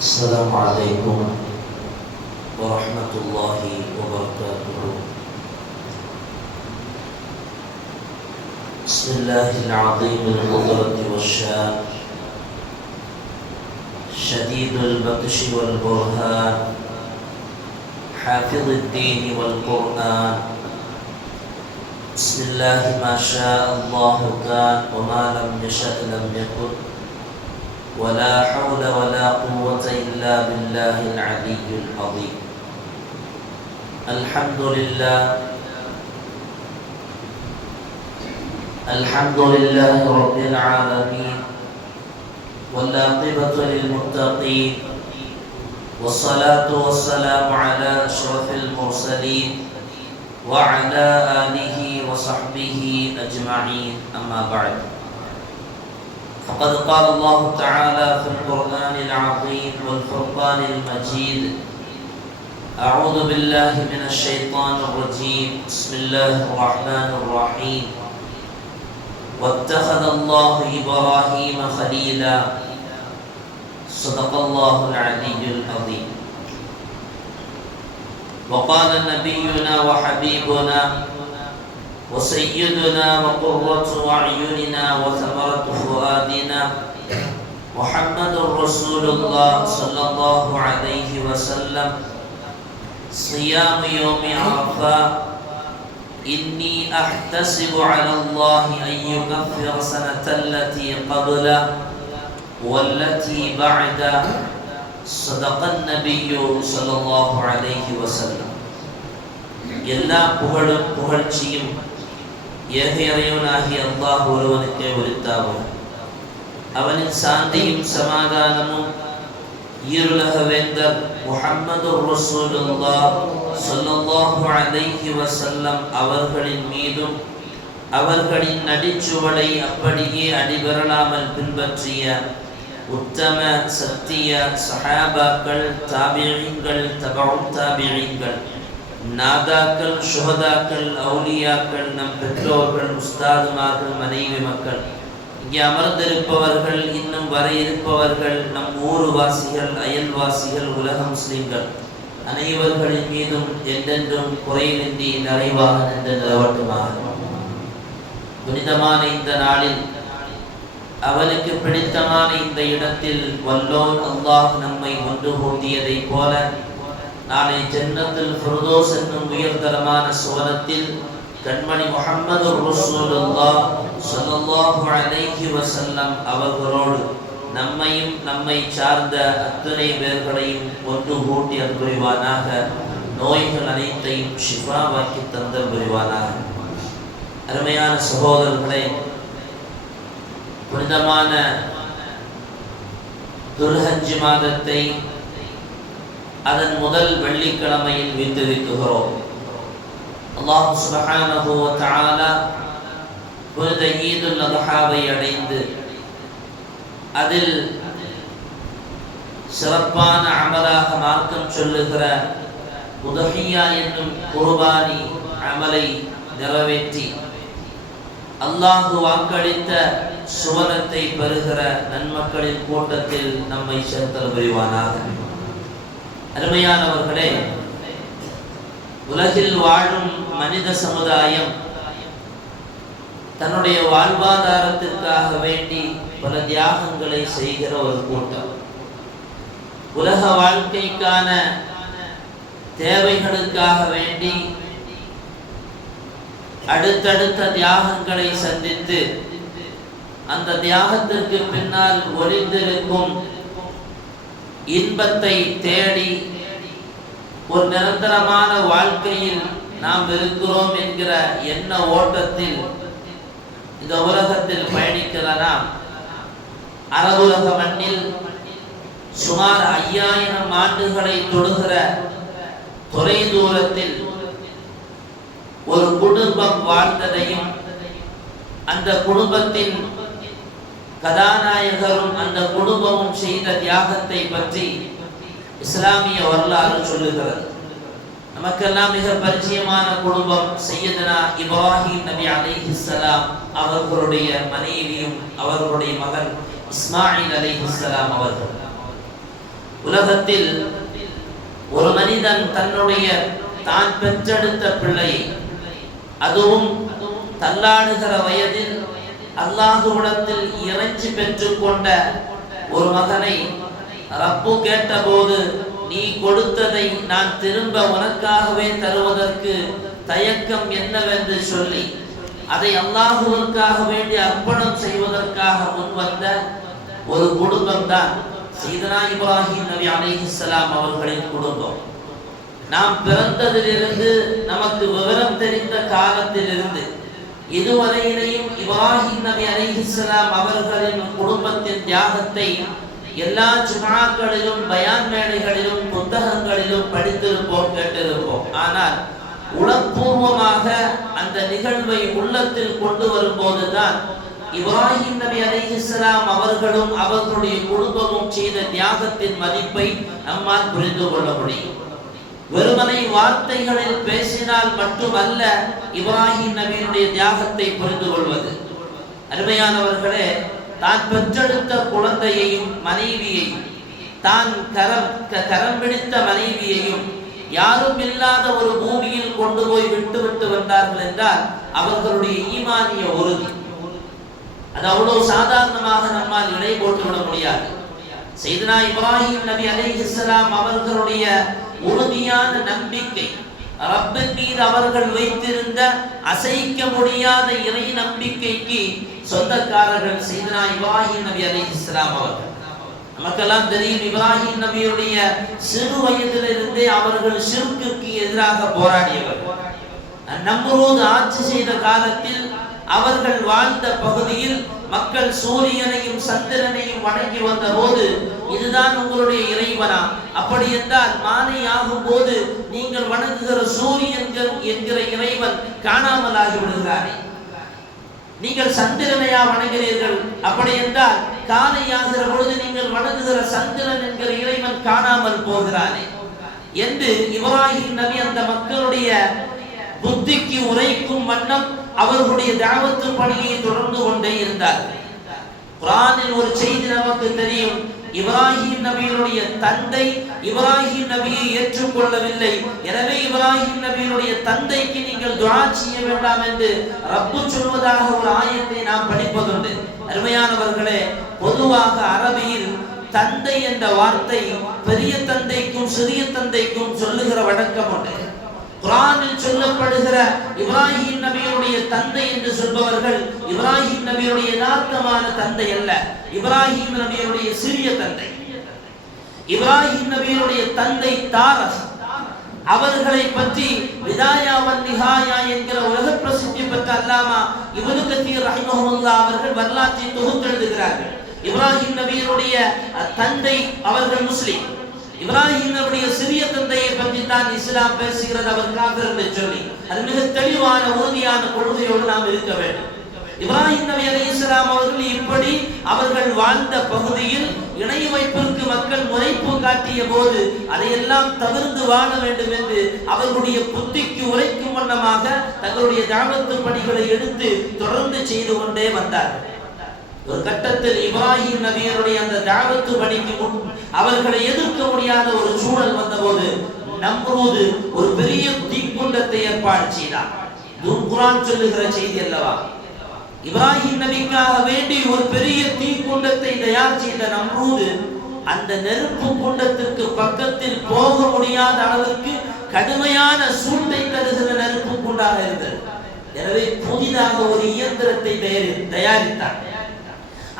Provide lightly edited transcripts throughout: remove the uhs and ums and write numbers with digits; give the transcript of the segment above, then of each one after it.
السلام عليكم ورحمة الله وبركاته. بسم الله العظيم القدرة والشان، شديد البطش والبرهان، حافظ الدين والقرآن. بسم الله ما شاء الله كان وما لم يشأ لم يكن، ولا حول ولا قوة إلا بالله العلي العظيم. الحمد لله رب العالمين، والعاقبة للمتقين، والصلاة والسلام على أشرف المرسلين وعلى آله وصحبه أجمعين، أما بعد. فقد قال الله تعالى في القرآن العظيم والفرقان المجيد: أعوذ بالله من الشيطان الرجيم، بسم الله الرحمن الرحيم. واتخذ الله إبراهيم خليلا، صدق الله العلي العظيم. وقال نبينا وحبيبنا وسيدنا وقرة أعيننا وثمرة فؤادنا محمد رسول الله صلى الله عليه وسلم: صيام يوم عرفة إني أحتسب على الله أن يكفر سنة التي قبله والتي بعده. صدق النبي صلى الله عليه وسلم. எல்லா புகழும் புகழ்ச்சியும் ஏக இறைவனாகிய அல்லாஹ் ஒருவனுக்கே உரித்தாகும். அவனின் சாந்தியும் சமாதானமும் ஈருலக வேந்தர் முஹம்மது ரசூலுல்லாஹ் ஸல்லல்லாஹு அலைஹி வஸல்லம் அவர்களின் மீதும், அவர்களின் நடிச்சுவடை அப்படியே அடிபெறலாமல் பின்பற்றிய உத்தம சத்திய சஹாபாக்கள், தாபிஈன்கள், தபஉத் தாபிஈன்கள், நாதாக்கள், சுஹதாக்கள், அவுலியாக்கள், நம் பெற்றோர்கள், உஸ்தாதுமார்கள், மனைவி மக்கள், இங்கே அமர்ந்திருப்பவர்கள், இன்னும் வர இருப்பவர்கள், நம் ஊர்வாசிகள், அயல்வாசிகள், உலக முஸ்லிம்கள் அனைவர்களின் மீதும் என்றென்றும் குறைவின்றி நிறைவாக நின்று நிலவட்டுமாக. புனிதமான இந்த நாளில், அவனுக்கு பிடித்தமான இந்த இடத்தில் வல்லோன் அல்லாஹ் நம்மை ஒன்று கூட்டியதை போல நாளை ஜன்னத்துல் ஃபிர்தௌஸ் என்னும் உயர்தரமான சுவனத்தில் கண்மணி முஹம்மது ரசூலுல்லாஹ் ஸல்லல்லாஹு அலைஹி வஸல்லம் அவர்களோடு நம்மையும் நம்மை சார்ந்த அத்தனை பேர்களையும் ஒன்று கூட்டி அன்புரிவானாக. நோய்கள் அனைத்தையும் ஷிஃபாவாக்கி தந்த புரிவானாக. அருமையான சகோதரர்களே, புனிதமான துல்ஹஜ் மாதத்தை அதன் முதல் வெள்ளிக்கிழமையில் வீட்டிருக்கிறோம். அல்லாஹ் சுப்ஹானஹு வ தஆலா புனித ஈதுல் அத்ஹாவை அடைந்து அதில் சிறப்பான அமலாக மார்க்கம் சொல்லுகிற உதஹியா என்னும் குர்பானி அமலை நிறைவேற்றி அல்லாஹ் வாக்களித்த சுவனத்தை பெறுகிற நன்மக்களின் கூட்டத்தில் நம்மை சேர்த்தல் புரிவானாக. அருமையானவர்களே, உலகில் வாழும் மனித சமுதாயம் தன்னுடைய வாழ்வாதாரத்திற்காக வேண்டி பல தியாகங்களை செய்கிற ஒரு கூட்டம். உலக வாழ்க்கைக்கான தேவைகளுக்காக வேண்டி அடுத்தடுத்த தியாகங்களை சந்தித்து அந்த தியாகத்திற்கு பின்னால் ஒளிந்திருக்கும் இன்பத்தை தேடி ஒரு நிரந்தரமான வாழ்க்கையில் நாம் இருக்கிறோம் என்கிற எண்ண ஓட்டத்தில் இந்த உலகத்தில் பயணிக்கிற நாம், அரபுலக மண்ணில் சுமார் 5000 ஆண்டுகளை தொடுகிற தொலை தூரத்தில் ஒரு குடும்பம் வாழ்ந்ததையும், அந்த குடும்பத்தின் கதாநாயகரும் அந்த குடும்பமும் செய்த தியாகத்தை பற்றி இஸ்லாமிய வரலாறு சொல்லுகிறது. நமக்கெல்லாம் மிக பரிச்சயமான குடும்பம் சையதுனா இப்ராஹிம் நபி அலைஹிஸ்ஸலாம் அவர்களுடைய மனைவியும் அவர்களுடைய மகன் இஸ்மாயில் அலைஹிஸ்ஸலாம் அவர்கள். உலகத்தில் ஒரு மனிதன் தன்னுடைய தான் பெற்றெடுத்த பிள்ளையை, அதுவும் தள்ளாடுகிற வயதில் அல்லாஹ்விடத்தில் இறைஞ்சி பெற்றுக்கொண்ட ஒரு மகனை ரப்பு கேட்டபோது, நீ கொடுத்ததை நான் திரும்ப உனக்காகவே தருவதற்கு தயக்கம் என்னவென்று சொல்லி அதை அல்லாஹ்வுக்காக வேண்டி அர்ப்பணம் செய்வதற்காக முன்வந்த ஒரு குடும்பம் தான் சையதுனா இப்ராஹிம் நபி அலைஹிஸ்ஸலாம் அவர்களின் குடும்பம். நாம் பிறந்ததிலிருந்து நமக்கு விவரம் தெரிந்த காலத்திலிருந்து இதுவரையிலையும் இப்ராஹிம் நபி அலைஹிஸ்ஸலாம் அவர்களின் குடும்பத்தின் தியாகத்தை எல்லா ஜும்ஆக்களிலும், பயான் மேடைகளிலும், புத்தகங்களிலும் படித்திருப்போம், கேட்டிருப்போம். ஆனால் உளப்பூர்வமாக அந்த நிகழ்வை உள்ளத்தில் கொண்டு வரும்போதுதான் இப்ராஹிம் நபி அலைஹிஸ்ஸலாம் அவர்களும் அவர்களுடைய குடும்பமும் செய்த தியாகத்தின் மதிப்பை நம்மால் புரிந்து கொள்ள முடியும். வெறுமனை வார்த்தைகளில் பேசினால் மட்டுமல்ல இப்ராஹிம் நபியினுடைய தியாகத்தை புரிந்து கொள்வது. அருமையானவர்களே, தான் பெற்றெடுத்த குழந்தையையும் மனைவியையும், தான் கரம் பிடித்த மனைவியையும் யாரும் இல்லாத ஒரு பூமியில் கொண்டு போய் விட்டு வந்தார்கள் என்றால் அவர்களுடைய ஈமானிய உறுதி அது அவ்வளவு சாதாரணமாக நம்மால் இடை போட்டுவிட முடியாது. சையதுனா இப்ராஹிம் நபி அலைஹிஸ்ஸலாம் அவர்களுடைய உறுதியான நம்பிக்கை, ரப்பின் மீது அவர்கள் வைத்திருந்த அசைக்க முடியாத இறை நம்பிக்கைக்கு சொந்தக்காரர்கள் சையதுனா இப்ராஹிம் நபி அலைஹிஸ்ஸலாம் அவர்கள். நமக்கெல்லாம் தெரியும், இப்ராஹிம் நபியுடைய சிறு வயதிலிருந்தே அவர்கள் ஷிர்க்குக்கு எதிராக போராடியவர்கள். நம்ரூத் ஆட்சி செய்த காலத்தில் அவர்கள் வாழ்ந்த பகுதியில் மக்கள் சூரியனையும் சந்திரனையும் வணங்கி வந்த போது, இதுதான் உங்களுடைய இறைவனா? அப்படி என்றால் மாலை ஆகும் போது நீங்கள் வணங்குகிற சூரியன் என்கிற இறைவன் காணாமல் ஆகிவிடுகிறானே, நீங்கள் சந்திரனையா வணங்குகிறீர்கள்? அப்படி என்றால் காலையாகிற பொழுது நீங்கள் வணங்குகிற சந்திரன் என்கிற இறைவன் காணாமல் போகிறானே என்று இப்ராஹிம் நபி அந்த மக்களுடைய புத்திக்கு உரைக்கும் வண்ணம் அவர்களுடைய தாவத்து பணியை தொடர்ந்து கொண்டே இருந்தார். குர்ஆனில் ஒரு செய்தி நமக்கு தெரியும். இப்ராஹிம் நபியினுடைய தந்தை இப்ராஹிம் நபியை ஏற்றுக்கொள்ளவில்லை. எனவே இப்ராஹிம் நபியினுடைய தந்தைக்கு நீங்கள் துஆ செய்ய வேண்டாம் என்று ரப்பு சொல்வதாக ஒரு ஆயத்தை நாம் படிப்பதுண்டு. அருமையானவர்களே, பொதுவாக அரபியில் தந்தை என்ற வார்த்தை பெரிய தந்தைக்கும் சிறிய தந்தைக்கும் சொல்லுகிற வழக்கம் உண்டு. குர்ஆனில் சொல்லப்படுகிற இப்ராஹிம் நபியுடைய தந்தை என்று சொல்பவர்கள் இப்ராஹிம் நபியுடைய யதார்த்தமான தந்தை அல்ல, இப்ராஹிம் நபியுடைய சிறிய தந்தை. இப்ராஹிம் நபியுடைய தந்தை தாரஸ், அவர்களை பற்றி விதாயா வன் நிஹாயா என்கிற உலக பிரசித்தி பெற்ற அல்லாமா இப்னு கதீர் ரஹிமஹுல்லாஹ் அவர்கள் வரலாற்றை தொகுத்தெழுதுகிறார்கள். இப்ராஹிம் நபியுடைய தந்தை அவர்கள் முஸ்லிம். இப்ராஹிம் நபியுடைய சிறிய தந்தையை பற்றி தான் இஸ்லாம் பேசுகிறது, அவர் காஃபிர் என்று சொல்லி. அது மிக தெளிவான உறுதியான கொள்கையோடு நாம் இருக்க வேண்டும். இப்ராஹிம் நபி அலைஹிஸ்ஸலாம் அவர்கள் இப்படி அவர்கள் வாழ்ந்த பகுதியில் இணை வைப்பிற்கு மக்கள் முறைப்பு காட்டிய போது அதையெல்லாம் தவிர்த்து வாழ வேண்டும் என்று அவர்களுடைய புத்திக்கு உரைக்கும் வண்ணமாக தங்களுடைய தாவத்து பணிகளை எடுத்து தொடர்ந்து செய்து கொண்டே வந்தார்கள். ஒரு கட்டத்தில் இப்ராஹிம் நபியருடைய அந்த தாவத்து பணிக்கு முன் அவர்களை எதிர்க்க முடியாத ஒரு சூழல் வந்தபோது நம்ரூத் ஒரு பெரிய தீக்குண்டத்தை ஏற்பாடு செய்தார். குர்ஆன் சொல்லுகிற செய்தி அல்லவா? இப்ராஹிம் நபிக்காக வேண்டி ஒரு பெரிய தீக்குண்டத்தை தயார் செய்த நம்ரூத் அந்த நெருப்பு குண்டத்திற்கு பக்கத்தில் போக முடியாத அளவுக்கு கடுமையான சூட்டை தருகிற நெருப்பு குண்டாக இருந்தது. எனவே புதிதாக ஒரு இயந்திரத்தை தயாரித்தார்.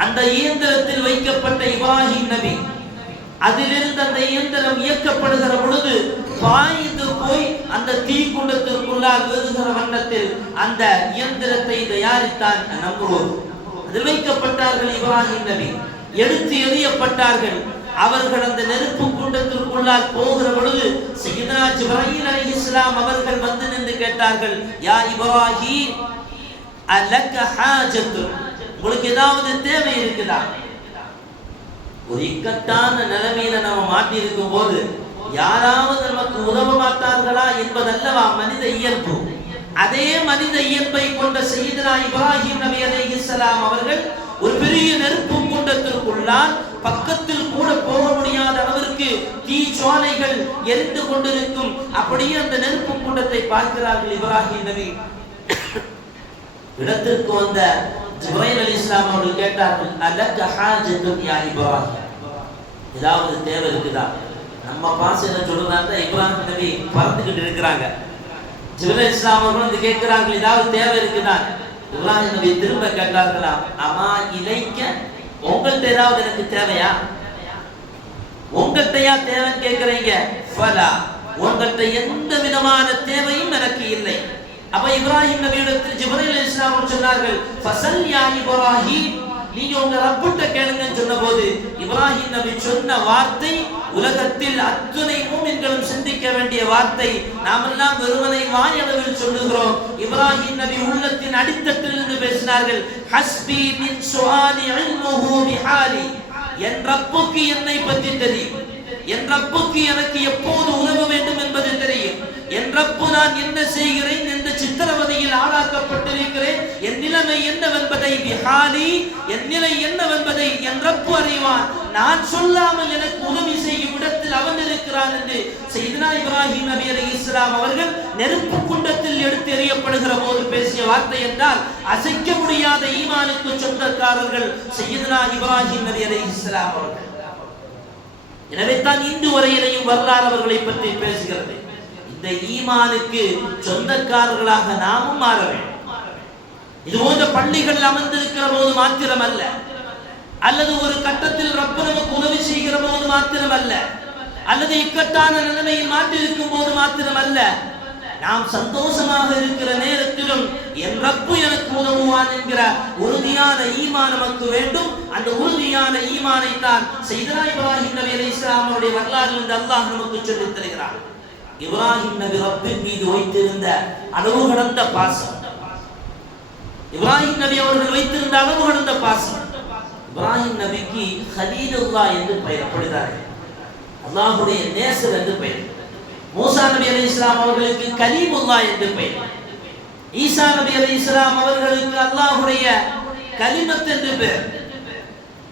அந்த இயந்திரத்தில் வைக்கப்பட்ட இப்ராஹிம் நபி அதிலிருந்து அந்த இயந்திரம் இயக்கப்படுகிற பொழுது பாய்ந்து போய் அந்த தீக்குண்டத்திற்குள்ளால் விழுகிற வண்ணத்தில் அந்த இயந்திரத்தை தயாரித்தான் நம்ரூத். அதில் வைக்கப்பட்டார்கள் இப்ராஹிம் நபி, எடுத்து எறியப்பட்டார்கள். அவர்கள் அந்த நெருப்பு குண்டத்திற்குள்ளால் போகிற பொழுது சையதுனா ஜிப்ரீல் அலைஹிஸ்ஸலாம் அவர்கள் வந்து நின்று கேட்டார்கள், யா இப்ராஹிம் அலக ஹாஜத்து, உங்களுக்கு ஏதாவது தேவை இருக்குதா? ஒரு இக்கட்டான நிலைமையில நம்ம மாட்டி இருக்கும் போது யாராவது நமக்கு உதவ மாட்டார்களா என்பதல்லவா மனித இயல்பு. அதே மனித இயல்பை கொண்ட சையதுனா இப்ராஹிம் நபி அலைஹிஸ்ஸலாம் அவர்கள் ஒரு பெரிய நெருப்பு குண்டத்திற்குள்ளால் பக்கத்தில் கூட போக முடியாத அளவிற்கு தீச்சோலைகள் எரிந்து கொண்டிருக்கும். அப்படியே அந்த நெருப்பு குண்டத்தை பார்க்கிறார்கள் இப்ராஹிம் நபி. இடத்திற்கு வந்த ஜிப்ரீல் அலைஹிஸ்ஸலாம் அவர்கள் கேட்டார்கள், அலக ஹாஜத்துன் யா இப்ராஹிம், ஏதாவது தேவை இருக்குதா? நம்ம பாசையில சொல்றதா இப்ராஹிம் நபி பறந்துகிட்டு இருக்கிறாங்க. ஜிப்ரீல் அலைஹிஸ்ஸலாம் அவர்கள் வந்து கேட்கிறார்கள், ஏதாவது தேவை இருக்குதா? இப்ராஹிம் நபி திரும்ப கேட்டார்களா, அமா இலைக்க, உங்கள்கிட்ட ஏதாவது எனக்கு தேவையா? உங்கள்கிட்டயா தேவைன்னு கேட்கிறீங்க? ஃபலா, உங்கள்கிட்ட எந்த விதமான தேவையும் எனக்கு இல்லை. அப்ப இப்ராஹிம் நபியிடத்தில் ஜிப்ரீல் அலைஹிஸ்ஸலாம் சொன்னார்கள், ஃபஸல் யா இப்ராஹிம், நீங்க உங்க ரப்பிட்ட கேளுங்கன்னு சொன்னபோது இப்ராஹிம் நபி சொன்ன வார்த்தை உலகத்தில் அத்துணை மூமின்களும் சிந்திக்க வேண்டிய வார்த்தை. நாமெல்லாம் வெறுமனை வாயளவில் சொல்லுகிறோம். இப்ராஹிம் நபி உள்ளத்தின் அடித்தட்டிலிருந்து பேசினார்கள். ஹஸ்பி மின் சுஆலி இல்முஹு பிஹாலி, என் ரப்புக்கு என்னை பற்றி தெரியும், என் ரப்புக்கு எனக்கு எப்போது உதவ வேண்டும் என்பது தெரியும், என் ரப்பு நான் என்ன செய்கிறேன், எந்த சித்திரவதையில் ஆளாக்கப்பட்டிருக்கிறேன், என் நிலைமை என்னவென்பதை பிஹாலி, என் நிலை என்னவென்பதை என் ரப்பு அறிவான். நான் சொல்லாமல் எனக்கு உதவி செய்யும் இடத்தில் அவன் இருக்கிறான் என்று சையதுனா இப்ராஹிம் நபி அலைஹிஸ்ஸலாம் அவர்கள் நெருப்பு குண்டத்தில் எடுத்து எறியப்படுகிற போது பேசிய வார்த்தை என்றால், அசைக்க முடியாத ஈமானுக்கு சொந்தக்காரர்கள் சையதுனா இப்ராஹிம் நபி அலைஹிஸ்ஸலாம் அவர்கள். எனவே தான் இன்று வரையிலையும் வரலாறு அவர்களை பற்றி பேசுகிறது. இந்த ஈமானுக்கு சொந்தக்காரர்களாக நாமும் மாற வேண்டும். இது போன்ற பள்ளிகள் அமர்ந்திருக்கிற போது மாத்திரமல்ல, அல்லது ஒரு கட்டத்தில் ரப்பு நமக்கு உதவி செய்கிற போது மாத்திரமல்ல, அல்லது இக்கட்டான நிலைமையில் மாற்றிருக்கும் போது மாத்திரமல்ல, நாம் சந்தோஷமாக இருக்கிற நேரத்திலும் என் ரப்பு எனக்கு உதவுவான் என்கிற உறுதியான ஈமான் நமக்கு வேண்டும். அந்த உறுதியான ஈமானை தான் சையதுனா இப்ராஹிம் நபி அலைஹிஸ்ஸலாம் அவருடைய வரலாறிலிருந்து அல்லாஹ் நமக்கு சொல்லித் தருகிறார். இப்ராஹிம் நபி ரப்பின் மீது வைத்திருந்த அளவு கடந்த பாசம், இப்ராஹிம் நபி அவர்கள் வைத்திருந்த அளவு கடந்த பாசம். இப்ராஹிம் நபிக்கு கலீலுல்லாஹ் என்று பெயர், அப்படிதானே? அல்லாஹ்வுடைய நேசர் என்று பெயர். மூசா நபி அலைஹிஸ்ஸலாம் அவர்களுக்கு கலீமுல்லாஹ் என்று பெயர். ஈசா நபி அலைஹிஸ்ஸலாம் அவர்களுக்கு அல்லாஹ்வுடைய கலிமத் என்று பெயர்.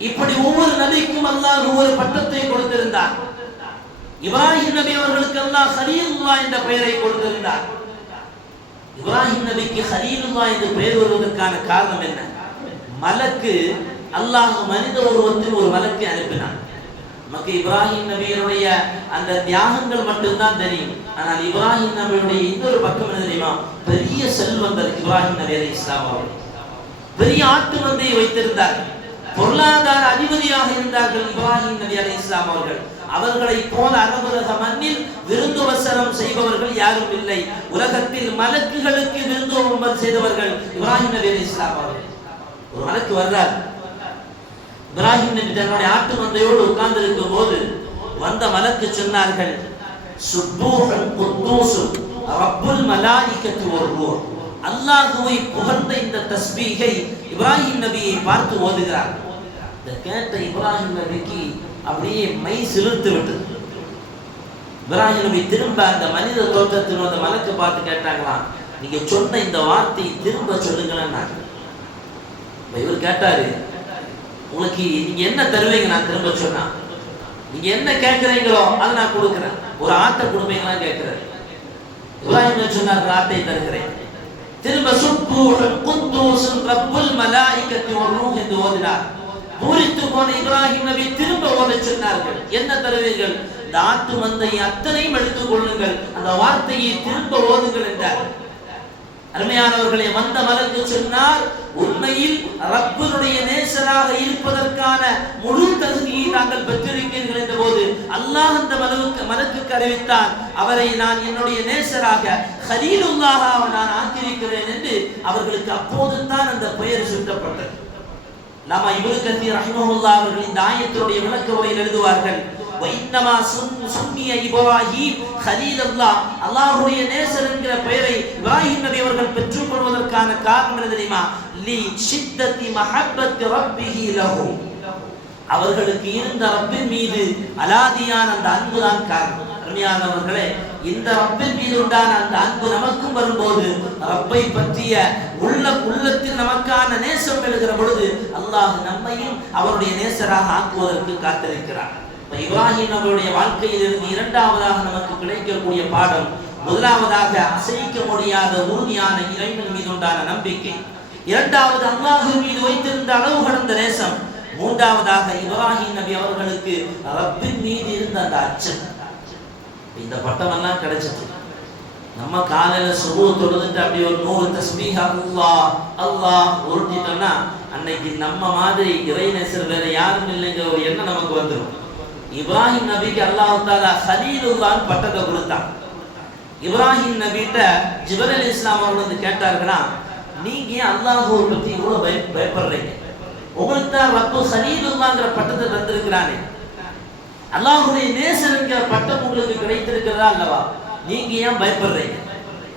இப்படி ஒவ்வொரு நபிக்கும் அல்லாஹ் ஒவ்வொரு பட்டத்தை கொடுத்திருந்தார். இப்ராஹிம் நபி அவர்களுக்கு அல்லாஹ் கலீலுல்லாஹ் என்ற பெயரை கொடுத்திருந்தார். இப்ராஹிம் நபிக்கு கலீலுல்லாஹ் என்று பெயர் வருவதற்கான காரணம் என்ன? மலக்கு, அல்லாஹ் மனித உருவத்தில் ஒரு மலக்கை அனுப்பினான். நமக்கு இப்ராஹிம் நபியினுடைய அந்த தியாகங்கள் மட்டும்தான் தெரியும். ஆனால் இப்ராஹிம் நபியுடைய இன்னொரு பக்கம் என்ன தெரியுமா? பெரிய செல்வந்தர் இப்ராஹிம் நபி அலைஹிஸ்ஸலாம் அவர்கள். பெரிய ஆட்டு மந்தையை வைத்திருந்தார்கள். பொருளாதார அதிபதியாக இருந்தார்கள் இப்ராஹிம் நபி அலைஹிஸ்ஸலாம் அவர்கள். அவர்களை போல அரபுலக மண்ணில் விருந்தோபசரம் செய்பவர்கள் யாரும் இல்லை. உலகத்தில் மலக்குகளுக்கு விருந்தோபம் செய்தவர்கள் இப்ராஹிம் நபி அலைஹிஸ்ஸலாம் அவர்கள். ஒரு மலக்கு வர்றார். இப்ராஹிம் நபி தன்னுடைய ஆட்டு மந்தையோடு உட்கார்ந்து இருக்கும் போது வந்த மலக்கு சொன்னார்கள், சுப்பூஹன் குத்தூசுன் ரப்புல் மலாயிகத்து வர்ரூஹ். அல்லாஹ்வை புகழ்ந்த இந்த தஸ்பீஹை இப்ராஹிம் நபியை பார்த்து ஓதுகிறார். இதை கேட்ட இப்ராஹிம் நபிக்கு அப்படியே மை சிலிர்த்து விட்டது. இப்ராஹிம் நபி திரும்ப அந்த மனித தோற்றத்தில் வந்த மலக்கு பார்த்து கேட்டாங்களாம், நீங்க சொன்ன இந்த வார்த்தையை திரும்ப சொல்லுங்களேன்னா. இவர் கேட்டாரு, உங்களுக்கு நீங்க என்ன தருவீங்க நான் திரும்ப சொன்னா? நீங்க என்ன கேட்கிறீங்களோ அதை நான் கொடுக்கிறேன். ஒரு ஆட்டை கொடுப்பீங்களான்னு கேட்கிறேன். இப்ராஹிம் சொன்னார், ஆட்டை தருகிறேன். திரும்ப சுப்பூஹன் குத்தூசுன் ரப்புல் மலாயிகத்தி வர்ரூஹ் என்று ஓதினார். பூரித்து போன இப்ராஹிம் நபி திரும்ப ஓத சொன்னார்கள், என்ன தருவீர்கள்? இந்த ஆட்டு மந்தையை அத்தனையும் எடுத்துக் கொள்ளுங்கள், அந்த வார்த்தையை திரும்ப ஓதுங்கள் என்றார். அருமையானவர்களை, வந்த மலக்கு சொன்னார், உண்மையில் ரப்பினுடைய நேசராக இருப்பதற்கான முழு தகுதியை நாங்கள் பெற்றிருக்கிறீர்கள் என்ற போது அல்லாஹ் அந்த மலக்குக்கு அறிவித்தான், அவரை நான் என்னுடைய நேசராக கலீலுல்லாஹாக நான் ஆக்கியிருக்கிறேன் என்று அவர்களுக்கு அப்போது தான் அந்த பெயர் சூட்டப்பட்டது. நாம இப்னு கத்தீர் ரஹிமஹுல்லாஹ் அவர்கள் இந்த ஆயத்தினுடைய விளக்க உரையில் எழுதுவார்கள், வைன்னமா சுன்னிய இப்ராஹிம் கலீலுல்லாஹ், அல்லாஹ்வுடைய நேசர் என்கிற பெயரை இப்ராஹிம் நபி அவர்கள் பெற்றுக் கொள்வதற்கான காரணம் என்ன தெரியுமா? லி ஷித்தத்தி மஹப்பத்தி ரப்பிஹி லஹு, அவர்களுக்கு இருந்த ரப்பின் மீது அலாதியான அந்த அன்பு தான் காரணம். அருமையானவர்களே, இந்த ரப்பின் மீது உண்டான அந்த அன்பு நமக்கும் வரும்போது ரப்பை பற்றிய உள்ளத்தில் நமக்கான நேசம் எழுகிற பொழுது அல்லாஹ் நம்மையும் அவருடைய நேசராக ஆக்குவதற்கு காத்திருக்கிறார். இப்ராஹிம் அவருடைய வாழ்க்கையில் இருந்து இரண்டாவதாக நமக்கு கிடைக்கக்கூடிய பாடம், முதலாவதாக அசைக்க முடியாத உறுதியான இறைவன் மீது உண்டான நம்பிக்கை, இரண்டாவது அல்லாஹ் மீது வைத்திருந்த அளவு கடந்த நேசம், மூன்றாவதாக இப்ராஹிம் நபி அவர்களுக்கு ரப்பின் மீது இருந்த அந்த அச்சம். இந்த பட்டம் எல்லாம் கிடைச்சிட்டு நம்ம காலையில சுபஹ் தொழுதுட்டு அப்படி ஒரு 100 தஸ்பீஹ் அல்லாஹ் அல்லாஹ் உருட்டிட்டோம்னா அன்னைக்கு நம்ம மாதிரி இறைநேசர் வேற யாரும் இல்லைங்கிற ஒரு எண்ணம் நமக்கு வந்துடும். இப்ராஹிம் நபிக்கு அல்லாஹ் தஆலா கலீலுல்லாஹ் பட்டத்தை கொடுத்தான். இப்ராஹிம் நபிட்ட ஜிப்ரீல் அலைஹிஸ்ஸலாம் அவர்கள் வந்து கேட்டார்களா, நீங்க அல்லாஹ்வை பத்தி இவ்வளவு பயப்படுறீங்க, உங்களுக்கு தான் ரப்பு கலீலுல்லாஹ்ங்கற பட்டத்தை தந்திருக்கிறானே, அல்லாஹ்வுடைய நேசர்ங்கிற பட்டம் உங்களுக்கு கிடைத்திருக்கிறதா அல்லவா, நீங்க ஏன் பயப்படுறீங்க?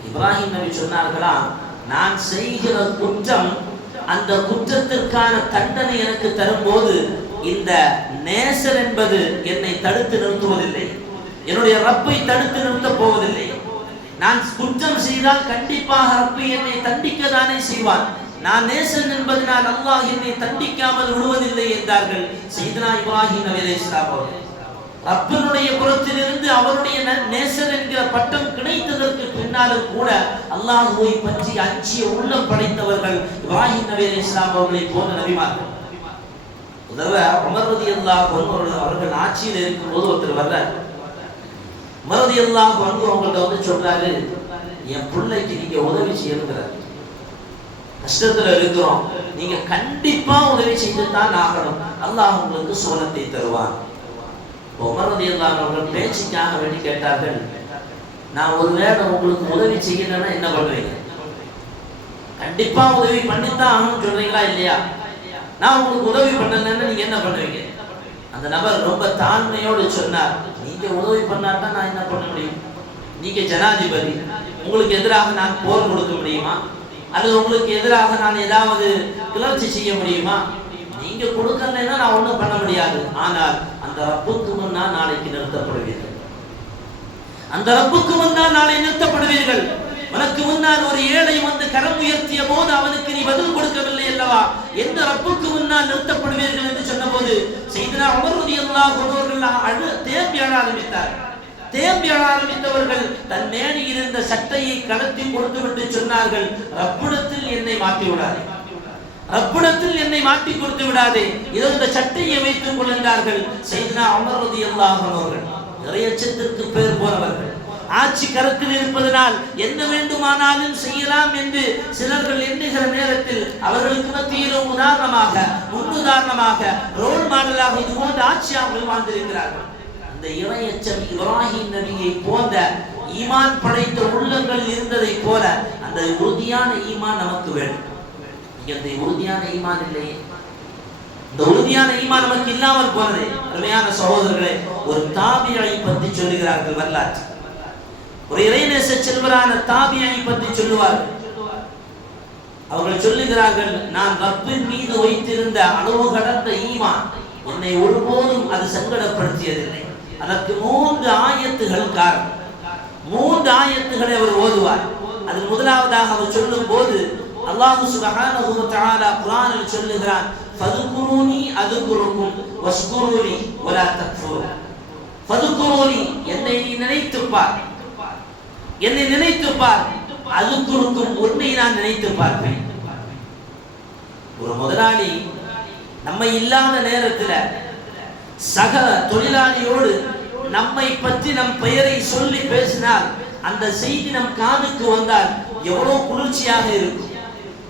இப்ராஹிம் நபி சொன்னார்களா, நான் செய்கிற குற்றம், அந்த குற்றத்திற்கான தண்டனை எனக்கு தரும்போது இந்த நேசர் என்பது என்னை தடுத்து நிறுத்துவதில்லை, என்னுடைய ரப்பை தடுத்து நிறுத்தப் போவதில்லை. நான் குற்றம் செய்தால் கண்டிப்பாக ரப்பை என்னை தண்டிக்க தானே செய்வான். நான் நேசன் என்பதனால் அல்லாஹ் என்னை தண்டிக்காமல் விடுவதில்லை என்றார்கள் சையதுனா இப்ராஹிம் அலைஹிஸ்ஸலாம் அவர்கள். ரப்பினுடைய புறத்திலிருந்து அவருடைய நேசர் என்கிற பட்டம் கிடைத்ததற்கு பின்னாலும் கூட அல்லாஹ்வை பற்றி அஞ்சிய உள்ளம் படைத்தவர்கள் இப்ராஹிம் நபி அலைஹிஸ்ஸலாம் அவர்களை போன்ற நபிமார்கள். உதவ உமர் ரலியல்லாஹு அன்ஹு அவர்கள் ஆட்சியில் இருக்கும்போது ஒருத்தர் வர்றார். உமர் ரலியல்லாஹு அன்ஹு அவங்கள்ட்ட வந்து சொல்றாரு, என் பிள்ளைக்கு நீங்க உதவி செய்யணுங்கிறார், கஷ்டத்துல இருக்கிறோம், நீங்க கண்டிப்பா உதவி செய்து தான் ஆகணும், அல்லாஹ் உங்களுக்கு சோனத்தை தருவான். உமர் ரலியல்லாஹு அவர்கள் பேச்சுக்காக வேண்டி கேட்டார்கள், நான் ஒருவேளை உங்களுக்கு உதவி செய்யலைன்னா என்ன பண்ணுவீங்க? கண்டிப்பா உதவி பண்ணித்தான் ஆகணும்னு சொல்றீங்களா இல்லையா? நான் உங்களுக்கு உதவி பண்ணலன்னா நீங்க என்ன பண்ணுவீங்க? அந்த நபர் ரொம்ப தாழ்மையோடு சொன்னார், நீங்க உதவி பண்ணாட்டா நான் என்ன பண்ண முடியும்? நீங்க ஜனாதிபதி, உங்களுக்கு எதிராக நான் போர் கொடுக்க முடியுமா? அல்லது உங்களுக்கு எதிராக நான் ஏதாவது கிளர்ச்சி செய்ய முடியுமா? நீங்க கொடுக்கலன்னா நான் ஒண்ணும் பண்ண முடியாது. ஆனால் அந்த ரப்புக்கு முன்னால் நாளைக்கு நிறுத்தப்படுவீர்கள், அந்த ரப்புக்கு முன்னால் நாளை நிறுத்தப்படுவீர்கள். உனக்கு முன்னால் ஒரு ஏழை வந்து கரம் உயர்த்திய போது அவனுக்கு நீ பதில் கொடுக்கவில்லை அல்லவா, எந்த ரப்புக்கு முன்னால் நிறுத்தப்படுவீர்கள் என்று சொன்னபோது சையதுனா உமர் ரலியல்லாஹு அன்ஹு அவர்கள் தேம்பி அழ ஆரம்பித்தார். தேம்பி அழ ஆரம்பித்தவர்கள் தன் மேனியில் இருந்த சட்டையை கலத்தி கொடுத்துவிட்டு சொன்னார்கள், ரப்பிடத்தில் என்னை மாற்றி விடாதே, ரப்பிடத்தில் என்னை மாற்றி கொடுத்து விடாதே, இதோ இந்த சட்டையை வைத்துக் கொள்கின்றார்கள். சையதுனா உமர் ரலியல்லாஹு அன்ஹு அவர்கள் இறையச்சத்திற்கு பேர் போனவர்கள், ஆட்சி கருத்தில் இருப்பதனால் என்ன வேண்டுமானாலும் செய்யலாம் என்று சிலர்கள் எண்ணுகிற நேரத்தில் அவர்களுக்கு மத்தியிலும் உதாரணமாக, முன்னுதாரணமாக, ரோல் மாடலாக இது போன்ற ஆட்சியாளர்கள் வாழ்ந்திருக்கிறார்கள். அந்த இறையச்சம் இப்ராஹிம் நபியை போன்ற ஈமான் படைத்த உள்ளங்கள் இருந்ததை போல அந்த உறுதியான ஈமான் நமக்கு வேண்டும். இந்த உறுதியான ஈமான் இல்லையே, இந்த உறுதியான ஈமான் நமக்கு இல்லாமல் போனதே. அருமையான சகோதரர்களே, ஒரு தாபியை பற்றி சொல்லுகிறார்கள் வரலாற்று. ஒரு இறைநேச செல்வரான தாபியை பற்றி சொல்லுவார்கள். அவர்கள் சொல்லுகிறார்கள், நான் ரப்பின் மீது வைத்திருந்த அளவு கடந்த ஈமான் என்னை ஒருபோதும் அது சங்கடப்படுத்தியதில்லை. அதற்கு 3 ஆயத்துகள் காரணம். 3 ஆயத்துகளை அவர் ஓதுவார். அதில் முதலாவதாக அவர் சொல்லும் போது அல்லாஹ் சுப்ஹானஹு வ தஆலா குர்ஆனில் சொல்லுகிறான், ஃபதுகுரூனி அதுகுருக்கும் வஷ்குரூனி வலா தக்ஃபுரு. ஃபதுகுரூனி, என்னை நீ நினைத்துப் பார், என்னை நினைத்துப் பார், அதுகுருக்கும், உன்னை நான் நினைத்துப் பார்ப்பேன். ஒரு முதலாளி நம்மை இல்லாத நேரத்தில் சக தொழிலாளியோடு நம்மை பற்றி நம் பெயரை சொல்லி பேசினால் அந்த செய்தி நம் காதுக்கு வந்தால் எவ்வளவு குளிர்ச்சியாக இருக்கும்,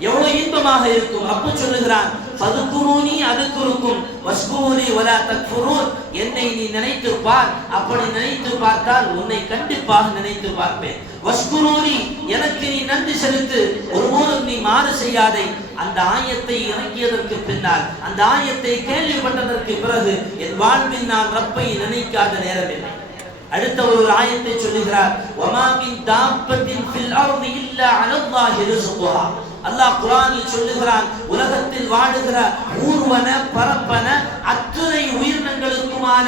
எவ்வளவு இன்பமாக இருக்கும். அப்ப சொல்லுகிறான், ஃபதுகுரூனி அதுகுருக்கும் வஷ்குரூனி வலா தக்ஃபுரூன், என்னை நீ நினைத்து பார், அப்படி நினைத்து பார்த்தால் உன்னை கண்டிப்பாக நினைத்து பார்ப்பேன். வஷ்குரூனி, எனக்கு நீ நன்றி செலுத்து, ஒருபோதும் நீ மாறு செய்யாதே. அந்த ஆயத்தை இறக்கியதற்கு பின்னால், அந்த ஆயத்தை கேள்விப்பட்டதற்கு பிறகு என் வாழ்வில் நான் ரப்பை நினைக்காத நேரமில்லை. அடுத்த ஒரு ஆயத்தை சொல்லுகிறார், வமா மின் தாப்பத்தின் ஃபில் அர்தி இல்லா அலல்லாஹி ரிஸ்குஹா. அல்லாஹ் குர்ஆனில் சொல்லுகிறான், உலகத்தில் வாழுகிற ஊர்வன பரப்பன அத்துணை உயிரினங்களுக்குமான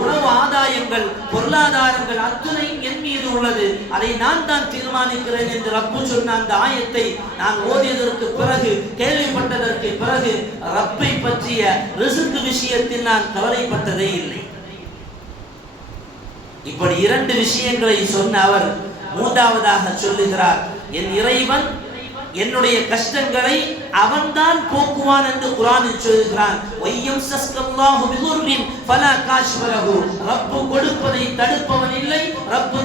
உணவு ஆதாயங்கள், பொருளாதாரங்கள் அத்துணை என் மீது உள்ளது, அதை நான் தான் தீர்மானிக்கிறேன் என்று ரப்பு சொன்ன அந்த ஆயத்தை நான் ஓதியதற்கு பிறகு, கேள்விப்பட்டதற்கு பிறகு ரப்பை பற்றிய ரிஸ்க் விஷயத்தில் நான் கவலைப்பட்டதே இல்லை. இப்படி இரண்டு விஷயங்களை சொன்ன அவர் மூன்றாவதாக சொல்லுகிறார், என் இறைவன் என்னுடைய கஷ்டங்களை அவன்தான் போக்குவான் என்று குர்ஆனில் சொல்கிறான். வய்யம்சஸ்கல்லாஹு பிதுர்ரின் ஃபலா காஷிஃபலஹு. ரப்பு கொடுப்பதை தடுப்பவன் இல்லை, ரப்பு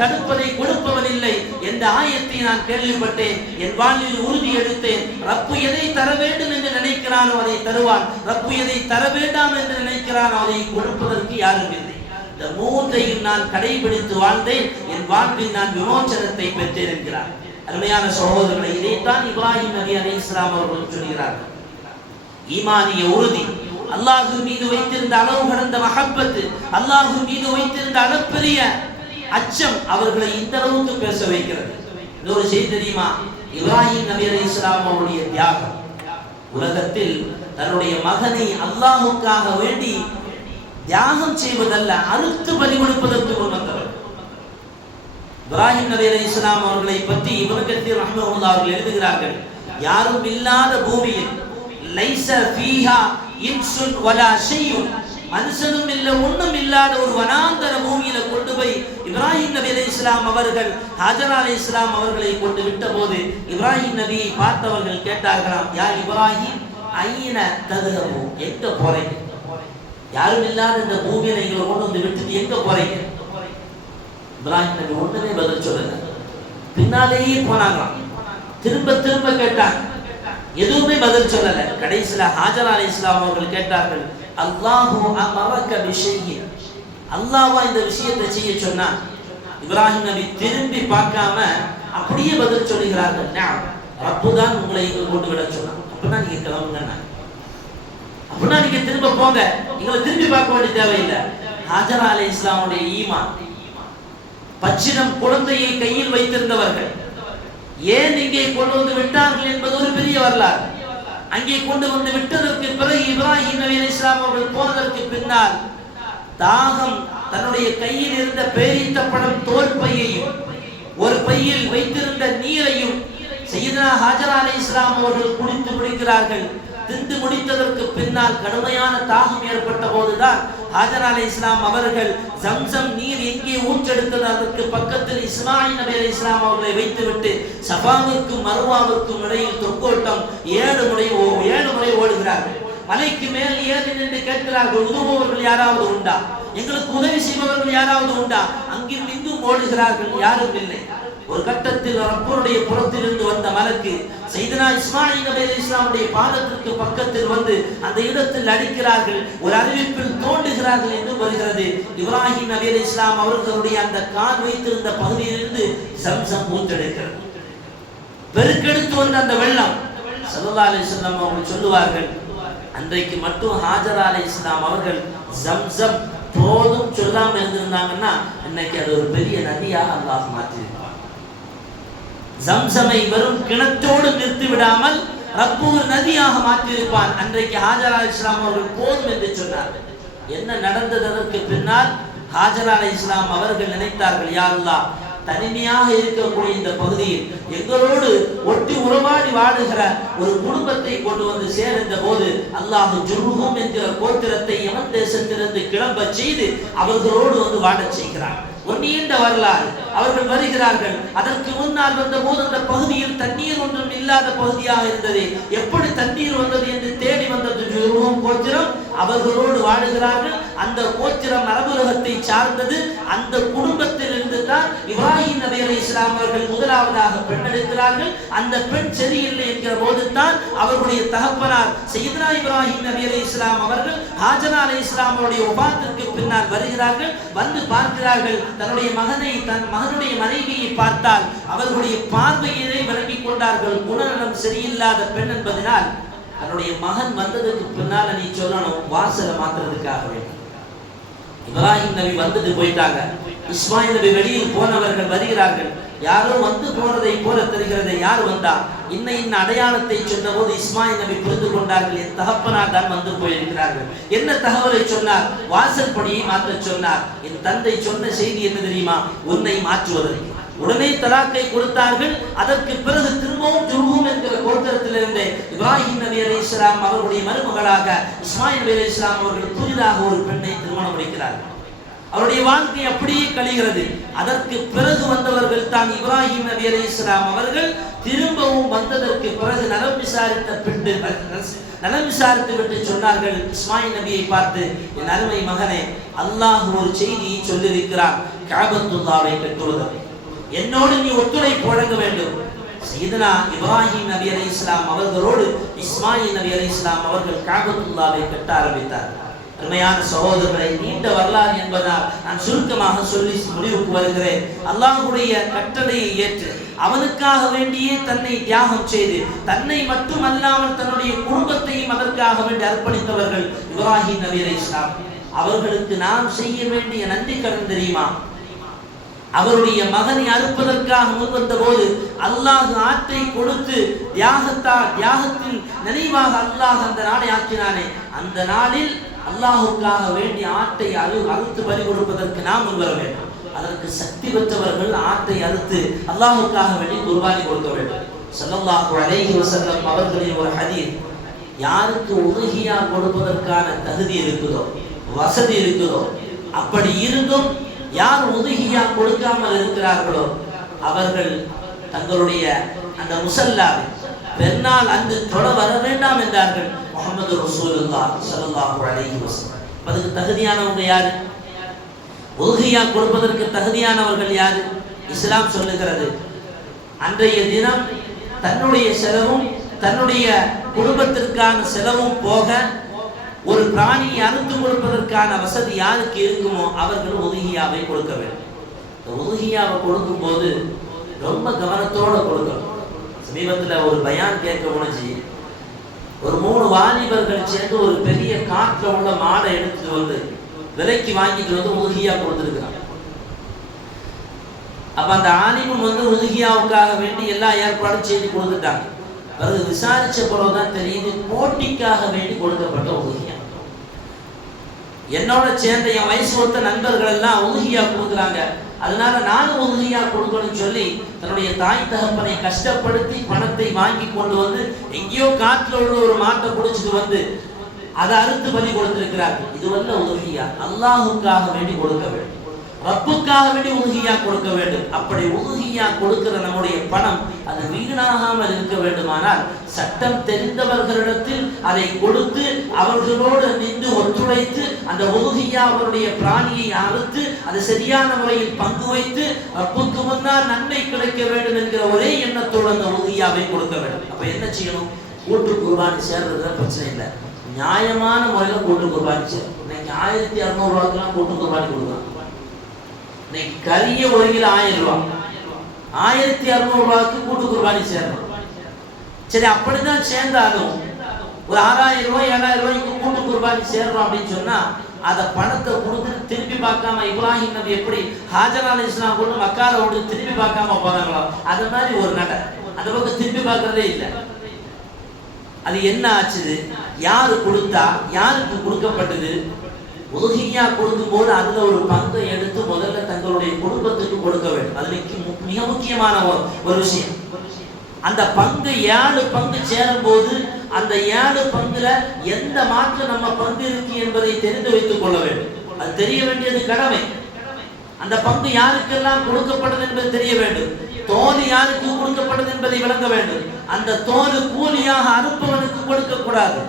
தடுப்பதை கொடுப்பவன் இல்லை என்ற ஆயத்தை நான் கேள்விப்பட்டேன். என் வாழ்வில் உறுதி எடுத்தேன். ரப்பு எதை தர வேண்டும் என்று நினைக்கிறானோ அதை தருவான், ரப்பு எதை தர வேண்டாம் என்று நினைக்கிறானோ அதை கொடுப்பதற்கு யாரும் இல்லை. இந்த மூன்றையும் நான் கடைபிடித்து வாழ்ந்தேன், என் வாழ்வில் நான் விமோசனத்தை பெற்றேன் என்கிறார். அருமையான சகோதரர்களை, இதைத்தான் இப்ராஹிம் நபி அலைஹிஸ்ஸலாம் அவர்கள் சொல்கிறார்கள். ஈமானிய உறுதி, அல்லாஹ் மீது வைத்திருந்த அளவு கடந்த மஹப்பத், அல்லாஹ் மீது வைத்திருந்த அளப்பரிய அச்சம் அவர்களை இந்த அளவுக்கு பேச வைக்கிறது. இன்னொரு செய்தி தெரியுமா? இப்ராஹிம் நபி அலைஹிஸ்ஸலாம் அவருடைய தியாகம், உலகத்தில் தன்னுடைய மகனை அல்லாஹ்வுக்காக வேண்டி தியாகம் செய்வதல்ல, அறுத்து பலி கொடுப்பதற்கு முன்வந்தவர். இப்ராஹிம் நபி அலைஹிஸ்ஸலாம் அவர்களை பற்றி இப்னு கத்தீர் ரஹ்மத்துல்லாஹி அவர்கள் எழுதுகிறார்கள், யாரும் இல்லாத பூமியில் லைஸ ஃபீஹா இன்சுன் வலா ஷையுன், மனுஷனும் இல்லை ஒண்ணும் இல்லாத ஒரு வனாந்தர பூமியில கொண்டு போய் இப்ராஹிம் நபி அலைஹிஸ்ஸலாம் அவர்கள் ஹாஜரா அலைஹிஸ்ஸலாம் அவர்களை கொண்டு விட்ட போது இப்ராஹிம் நபியை பார்த்தவர்கள் கேட்டார்களாம், யா இப்ராஹிம் ஐன ததுஹபு, எங்க போறீங்க? யாரும் இல்லாத இந்த பூமியில எங்களை கொண்டு வந்து விட்டுட்டு எங்க போறீங்க? இப்ராஹிம் நபி ஒண்ணுமே பதில் சொல்லல, பின்னாலேயே போனாங்களாம். திரும்ப திரும்ப கேட்டாங்க, எதுவுமே பதில் சொல்லல. கடைசியில ஹாஜரா அலைஹிஸ்ஸலாம் அவர்கள் கேட்டார்கள், அல்லாஹு அமரக பிஷையின், அல்லாஹ்வா இந்த விஷயத்தை செய்ய சொன்னான்? இப்ராஹிம் நபி திரும்பி பார்க்காம அப்படியே பதில் சொல்லுகிறார்கள், ரப்பு தான் உங்களை இங்க கொண்டு விட சொன்னான். அப்படின்னா நீங்க கிளம்புங்க, அப்படின்னா நீங்க திரும்ப போங்க, எங்களை திரும்பி பார்க்க வேண்டிய தேவையில்லை. ஹாஜரா அலைஹிஸ்ஸலாமுடைய ஈமான், பச்சிடம் குழந்தையை கையில் வைத்திருந்தவர்கள் ஏன் இங்கே கொண்டு வந்து விட்டார்கள் என்பது ஒரு பெரிய வரலாறு. அங்கே கொண்டு வந்து விட்டதற்கு பிறகு இப்ராஹிம் நபி அலைஹிஸ்ஸலாம் அவர்கள் போனதற்கு பின்னால் தாகம் தன்னுடைய கையில் இருந்த பேரித்த பழம் தோல் பையையும் ஒரு பையில் வைத்திருந்த நீரையும் சையதுனா ஹாஜரா அலைஹிஸ்ஸலாம் அவர்கள் குடித்து முடிக்கிறார்கள். தின்று முடித்ததற்கு பின்னால் கடுமையான தாகம் ஏற்பட்ட போதுதான் ஹாஜரா அலைஹிஸ்ஸலாம் அவர்கள் ஜம்சம் நீர் எங்கே ஊற்றெடுத்தது அதற்கு பக்கத்தில் இஸ்மாயில் நபி அலைஹிஸ்ஸலாம் அவர்களை வைத்துவிட்டு சஃபாவுக்கும் மர்வாவுக்கும் இடையில் தொக்கோட்டம் 7 முறை ஓடுகிறார்கள். மலைக்கு மேல் ஏறி நின்று கேட்கிறார்கள், உதவுபவர்கள் யாராவது உண்டா? எங்களுக்கு உதவி செய்பவர்கள் யாராவது உண்டா? அங்கும் இங்கும் ஓடுகிறார்கள், யாரும் இல்லை. ஒரு கட்டத்தில் ரப்பருடைய புறத்திலிருந்து வந்த மலக்கு சையதுனா இஸ்மாயில் நபி அலைஹிஸ்ஸலாமுடைய பாதத்திற்கு பக்கத்தில் வந்து அந்த இடத்தில் அடிக்கிறார்கள். ஒரு அறிவிப்பில் தோண்டுகிறார்கள் என்று வருகிறது. இப்ராஹிம் நபி அலைஹிஸ்ஸலாம் அவர்களுடைய அந்த கால் வைத்திருந்த பகுதியிலிருந்து ஜம்சம் ஊற்றெடுக்கிறது. பெருக்கெடுத்து வந்த அந்த வெள்ளம், ஸல்லல்லாஹு அலைஹி வஸல்லம் அவர்கள் சொல்லுவார்கள், அன்றைக்கு மட்டும் ஹாஜரா அலைஹிஸ்ஸலாம் அவர்கள் ஜம்சம் போதும் சொல்லாம இருந்திருந்தாங்கன்னா இன்னைக்கு அது ஒரு பெரிய நதியாக அல்லாஹ் மாற்றியிருப்பார். ஜம்சமை வெறும் கிணற்றோடு நிறுத்தி விடாமல் ரப்பு ஒரு நதியாக மாற்றியிருப்பான். அன்றைக்கு ஹாஜரா அலைஹிஸ்ஸலாம் அவர்கள் போதும் என்று சொன்னார்கள். என்ன நடந்தது? அதற்கு பின்னால் ஹாஜரா அலைஹிஸ்ஸலாம் அவர்கள் நினைத்தார்கள், யா அல்லாஹ், தனிமையாக இருக்கக்கூடிய இந்த பகுதியில் எங்களோடு ஒட்டி உறவாடி வாடுகிற ஒரு குடும்பத்தை கொண்டு வந்து சேர்ந்த போது அல்லாஹ் ஜுர்ஹும் என்கிற கோத்திரத்தை யமன் தேசத்திலிருந்து கிளம்ப செய்து அவர்களோடு வந்து வாடச் செய்கிறார். ஒரு நீண்ட வரலாறு. அவர்கள் வருகிறார்கள். அதற்கு முன்னால் வந்த போது அந்த பகுதியில் தண்ணீர் ஒன்றும் இல்லாத பகுதியாக இருந்தது. எப்படி தண்ணீர் வந்தது என்று தேடி வந்தது ஜுர்ஹும் கோத்திரம். அவர்களோடு வாடுகிறார்கள். அந்த கோத்திரம் அரபுலகத்தை சார்ந்தது. அந்த குடும்பத்தில் இருந்து தான் இப்ராஹிம் நபி அலைஹிஸ்ஸலாம் அவர்கள் முதலாவதாக பெண் எடுக்கிறார்கள். அந்த பெண் சரியில்லை என்கிற போது தான் அவர்களுடைய தகப்பனார் சையதுனா இப்ராஹிம் நபி அலைஹிஸ்ஸலாம் அவர்கள் ஹாஜரா அலைஹிஸ்ஸலாம் அவருடைய வஃபாத்திற்கு பின்னால் வருகிறார்கள். வந்து பார்க்கிறார்கள். தன்னுடைய மகனை, தன் மகனுடைய மனைவியை பார்த்தால் அவர்களுடைய பார்வையினை விளங்கிக் கொண்டார்கள். குணநலம் சரியில்லாத பெண் என்பதனால் தன்னுடைய மகன் வந்ததுக்கு பின்னால நீ சொல்லணும், வாசலை மாத்துறதுக்காக வேண்டும். இப்ராஹிம் நபி வந்துட்டு போயிட்டாங்க. இஸ்மாயில் நபி வெளியில் போனவர்கள் வருகிறார்கள். யாரோ வந்து போனதை போல தெரிகிறது. யார் வந்தா? இன்ன அடையாளத்தை சொன்ன போது இஸ்மாயில் நபி புரிந்து கொண்டார்கள், என் தகப்பனார் தான் வந்து போயிருக்கிறார்கள். என்ன தகவலை சொன்னார்? வாசல் படியை மாற்ற சொன்னார். என் தந்தை சொன்ன செய்தி என்ன தெரியுமா? உன்னை மாற்றுவதற்கு. உடனே தலாக்கை கொடுத்தார்கள். அதற்கு பிறகு திரும்பவும் ஜுர்ஹும் என்கிற கோத்திரத்திலிருந்து இப்ராஹிம் நபி அலைஹிஸ்ஸலாம் அவர்களுடைய மருமகளாக இஸ்மாயில் நபி அலைஹிஸ்ஸலாம் அவர்கள் புதிதாக ஒரு பெண்ணை திருமணம் முடிக்கிறார்கள். அவருடைய வாழ்க்கை அப்படியே கழிகிறது. அதற்கு பிறகு வந்தவர்கள் தான் இப்ராஹிம் நபி அலைஹிஸ்ஸலாம் அவர்கள். திரும்பவும் வந்ததற்கு பிறகு நலம் விசாரித்து விட்டு சொன்னார்கள் இஸ்மாயில் நபியை பார்த்து, என் அருமை மகனே, அல்லாஹ் ஒரு செய்தியை சொல்லியிருக்கிறார், கஅபத்துல்லாவை கட்டுவதற்கு என்னோடு நீ ஒத்துழைப்பு வழங்க வேண்டும். சையதுனா இப்ராஹிம் நபி அலைஹிஸ்ஸலாம் அவர்களோடு இஸ்மாயில் நபி அலைஹிஸ்ஸலாம் அவர்கள் கஅபத்துல்லாவை கட்ட ஆரம்பித்தார்கள். அருமையான சகோதரர்களை, நீண்ட வரலாறு என்பதால் நான் சுருக்கமாக சொல்லி முடிவுக்கு வருகிறேன். அல்லாஹ்வுடைய கட்டளையை ஏற்று அவனுக்காக வேண்டியே தன்னை தியாகம் செய்து தன்னை மட்டுமல்லாமல் தன்னுடைய குடும்பத்தையும் அதற்காக வேண்டி அர்ப்பணித்தவர்கள் இப்ராஹிம் நபி அலைஹிஸ்ஸலாம் அவர்களுக்கு நாம் செய்ய வேண்டிய நன்றி கடன் தெரியுமா? அவருடைய மகனை அறுப்பதற்காக முன்வந்த போது அல்லாஹ் ஆற்றை கொடுத்து தியாகத்தின் நினைவாக அல்லாஹ் அந்த நாளை ஆக்கினானே, அந்த நாளில் அல்லாஹுக்காக வேண்டிய ஆட்டை அறுத்து பலி கொடுப்பதற்கு நாம் முன்வர வேண்டும். அதற்கு சக்தி பெற்றவர்கள் ஆட்டை அறுத்து அல்லாஹுக்காக வேண்டி குர்பானி கொடுக்க வேண்டும். ஸல்லல்லாஹு அலைஹி வஸல்லம் அவர்களின் ஒரு ஹதீஸ், யாருக்கு உதுஹியா கொடுப்பதற்கான தகுதி இருக்குதோ, வசதி இருக்குதோ, அப்படி இருந்தும் யார் உதுஹியா கொடுக்காமல் இருக்கிறார்களோ அவர்கள் தங்களுடைய அந்த முஸல்லாவை பெருநாள் அன்று தொட வர வேண்டாம் என்றார்கள் முஹம்மது ரசூலுல்லாஹ் ஸல்லல்லாஹு அலைஹி வஸல்லம். அதுக்கு தகுதியானவங்க யாரு? உதுஹியா கொடுப்பதற்கு தகுதியானவர்கள் யாரு? இஸ்லாம் சொல்லுகிறது, அன்றைய தினம் தன்னுடைய செலவும் தன்னுடைய குடும்பத்திற்கான செலவும் போக ஒரு பிராணியை அறுத்து கொடுப்பதற்கான வசதி யாருக்கு இருக்குமோ அவர்கள் உதுஹியாவை கொடுக்க வேண்டும். இந்த உதுஹியாவை கொடுக்கும் போது ரொம்ப கவனத்தோடு கொடுக்கணும். சமீபத்தில் ஒரு பயான் கேட்க முடிஞ்சு, ஒரு 3 வாலிபர்கள் சேர்ந்து ஒரு பெரிய காட்டில் உள்ள மாடை எடுத்துட்டு வந்து விலைக்கு வாங்கிட்டு வந்து உதுஹியா கொடுத்துருக்கிறாங்க. அப்ப அந்த ஆலிமும் வந்து உதுஹியாவுக்காக வேண்டி எல்லா ஏற்பாடும் செய்து கொடுத்துட்டாங்க. பிறகு விசாரிச்ச பிறகுதான் தெரியுது, போட்டிக்காக வேண்டி கொடுக்கப்பட்ட உதுஹியா. என்னோட சேர்ந்த என் வயசு ஒத்த நண்பர்கள் எல்லாம் உதுஹியா கொடுக்குறாங்க, அதனால நானும் உதுஹியா கொடுக்கணும்னு சொல்லி தன்னுடைய தாய் தகப்பனை கஷ்டப்படுத்தி பணத்தை வாங்கி கொண்டு வந்து எங்கேயோ காட்டில் உள்ள ஒரு மாட்டை பிடிச்சிட்டு வந்து அதை அறுத்து பலி கொடுத்திருக்கிறார்கள். இது வல்ல உதுஹியா. அல்லாஹுக்காக வேண்டி கொடுக்க வேண்டும், ரப்புக்காக வேண்டி உதுஹியா கொடுக்க வேண்டும். அப்படி உதுஹியா கொடுக்கிற நம்முடைய பணம் அது வீணாகாமல் இருக்க வேண்டுமானால் சட்டம் தெரிந்தவர்களிடத்தில் அதை கொடுத்து அவர்களோடு நின்று ஒத்துழைத்து அந்த உதுஹியா அவருடைய பிராணியை அறுத்து அது சரியான முறையில் பங்கு வைத்து ரப்புக்கு முன்னால் நன்மை கிடைக்க வேண்டும் என்கிற ஒரே எண்ணத்தோடு அந்த உதுஹியாவை கொடுக்க வேண்டும். அப்ப என்ன செய்யணும்? கூட்டு குர்பானி சேர்றதுல பிரச்சனை இல்லை, நியாயமான முறையில் கூட்டு குர்பானி சேரும். இன்னைக்கு 1600 ரூபாய்க்கெல்லாம் கூட்டு குர்பானி கொடுக்கலாம். இன்னைக்கு கரிய ஒரு கிலோ 1000 ரூபாய், 1600 ரூபாய்க்கு கூட்டு குர்பானி சேரணும். சரி, அப்படிதான் சேர்ந்தாலும் ஒரு 6000 ரூபாய் 7000 ரூபாய்க்கு கூட்டு குர்பானி சேர்றோம் அப்படின்னு சொன்னா அதை பணத்தை கொடுத்துட்டு திருப்பி பார்க்காம இப்ராஹிம் நபி எப்படி ஹாஜர் அலைஹிஸ்ஸலாம் கொண்டு மக்கால விட்டு திருப்பி பார்க்காம போறாங்களோ அது மாதிரி ஒரு நட அந்த பக்கம் திருப்பி பார்க்கறதே இல்லை. அது என்ன ஆச்சுது? யாரு கொடுத்தா, யாருக்கு கொடுக்கப்பட்டது? உதுஹியா கொடுக்கும் போது அதுல ஒரு பங்கை எடுத்து முதல்ல தங்களுடைய குடும்பத்துக்கு கொடுக்க வேண்டும். அது மிக முக்கியமான ஒரு விஷயம். அந்த பங்கு 7 பங்கு சேரும் போது அந்த 7 பங்குல எந்த மாற்றம் நம்ம பங்கு இருக்கு என்பதை தெரிந்து வைத்துக் கொள்ள வேண்டும். அது தெரிய வேண்டியது கடமை. அந்த பங்கு யாருக்கெல்லாம் கொடுக்கப்பட்டது என்பது தெரிய வேண்டும். தோல் யாருக்கு கொடுக்கப்பட்டது என்பதை விளங்க வேண்டும். அந்த தோல் கூலியாக அறுப்பவனுக்கு கொடுக்க கூடாது.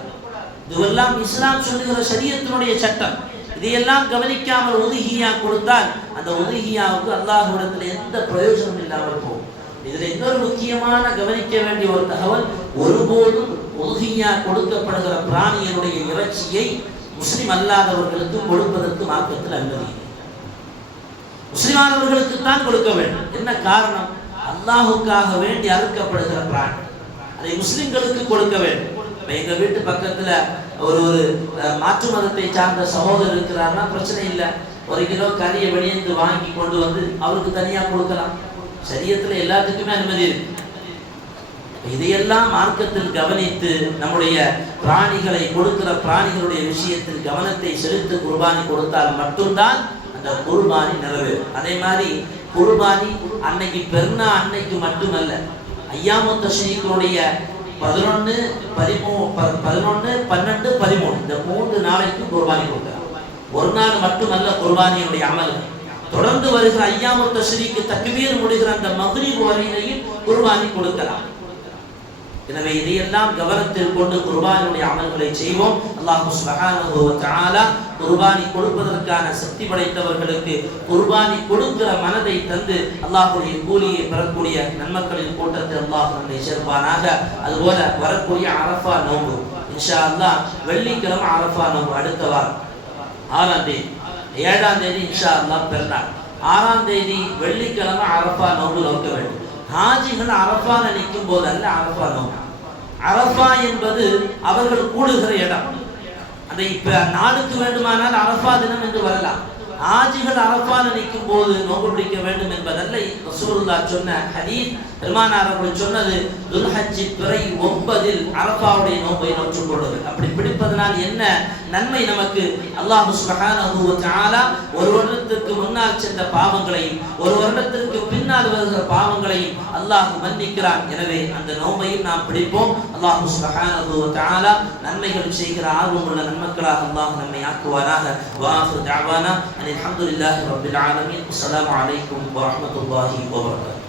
இதுவெல்லாம் இஸ்லாம் சொல்லுகிற ஷரியத்தினுடைய சட்டம். இதையெல்லாம் கவனிக்காமல் உதுஹியா கொடுத்தால் அந்த உதுஹியாவுக்கு அல்லாஹ்விடத்தில் எந்த பிரயோஜனம் இல்லாமல் போகும். இதுல இன்னொரு முக்கியமான கவனிக்க வேண்டிய ஒரு தகவல், ஒருபோதும் உதுஹியா கொடுக்கப்படுகிற பிராணியினுடைய இறைச்சியை முஸ்லிம் அல்லாதவர்களுக்கு கொடுப்பதற்கு மார்க்கத்தில் அனுமதி. முஸ்லிமானவர்களுக்கு தான் கொடுக்க வேண்டும். என்ன காரணம்? அல்லாஹுக்காக வேண்டி அறுக்கப்படுகிற பிராணி, அதை முஸ்லிம்களுக்கு கொடுக்க வேண்டும். எங்க வீட்டு பக்கத்துல ஒரு மாற்று மதத்தை சார்ந்த சகோதரர் இருக்கிறார்னா பிரச்சனை இல்லை, 1 கிலோ கறியை வெளியேந்து வாங்கி கொண்டு வந்து அவருக்கு தனியா கொடுக்கலாம். ஷரியத்துல எல்லாத்துக்குமே அனுமதி இருக்கு. இதையெல்லாம் மார்க்கத்தில் கவனித்து நம்முடைய பிராணிகளை கொடுக்கிற பிராணிகளுடைய விஷயத்தில் கவனத்தை செலுத்தி குர்பானி கொடுத்தால் மட்டும்தான் அந்த குர்பானி நிறைவேறும். அதே மாதிரி குர்பானி அன்னைக்கு பெருநா அன்னைக்கு மட்டுமல்ல, ஐயாமு தஷ்ரீக்குடைய 11, 12, 13 இந்த 3 நாளைக்கு குர்பானி கொடுக்கலாம். ஒரு நாள் மட்டுமல்ல குர்பானியுடைய அமல், தொடர்ந்து வருகிற ஐயாமு தஷ்ரீக்கு தக்பீர் முடிகிற அந்த மக்ரிப் வரையிலையும் குர்பானி கொடுக்கலாம். எனவே இதையெல்லாம் கவனத்தில் கொண்டு குர்பானியுடைய அமல்களை செய்வோம். அல்லாஹ் சுப்ஹானஹு வ தஆலா குர்பானி கொடுப்பதற்கான சக்தி படைத்தவர்களுக்கு குர்பானி கொடுக்கிற மனதை தந்து அல்லாஹ்வுடைய கூலியை பெறக்கூடிய நன்மக்களின் கூட்டத்தை அல்லாஹ் நம்மை சேர்ப்பானாக. அதுபோல வரக்கூடிய அரஃபா நோன்பு இன்ஷா அல்லாஹ் வெள்ளிக்கிழமை அரஃபா நோன்பு அடுத்த வாரம் 6ஆம் தேதி, 7ஆம் தேதி இன்ஷா அல்லாஹ் பெருநாள், 6ஆம் தேதி வெள்ளிக்கிழமை அரஃபா நோன்பு நோக்க வேண்டும். ஹாஜிகள் அரஃபா நிற்கும் போது அல்ல அரஃபா நோன்பு. அரஃபா என்பது அவர்கள் கூடுகிற இடம். அந்த இப்ப நாளுக்கு வேண்டுமானால் அரஃபா தினம் என்று வரலாம். ஹாஜிகள் அரஃபா நிற்கும் போது நோன்பு பிடிக்க வேண்டும் என்பதல்ல ரசூலுல்லாஹ் சொன்ன ஹதீஸ். பெருமானார் அவர்கள் சொன்னது துல்ஹஜ் பிறை 9 அரஃபாவுடைய நோன்பை நோற்றுக் கொள்ளுங்கள். அப்படி பிடிப்பதனால் என்ன நன்மை நமக்கு? அல்லாஹ் சுப்ஹானஹு வ தஆலா ஒரு வருடத்திற்கு முன்னால் சென்ற பாவங்களையும் ஒரு வருடத்திற்கு பின்னால் வருகிற பாவங்களையும் அல்லாஹ் மன்னிக்கிறான். எனவே அந்த நோன்பையும் நாம் பிடிப்போம். அல்லாஹ் சுப்ஹானஹு வ தஆலா நன்மைகள் செய்கிற ஆர்வமுள்ள நன்மக்களாக அல்லாஹ் நம்மை ஆக்குவானாக. வஆஃபிரு தஅவானா அல்ஹம்துலில்லாஹி ரப்பில் ஆலமீன். அஸ்ஸலாமு அலைக்கும் வ ரஹ்மத்துல்லாஹி வ பரகாத்துஹு.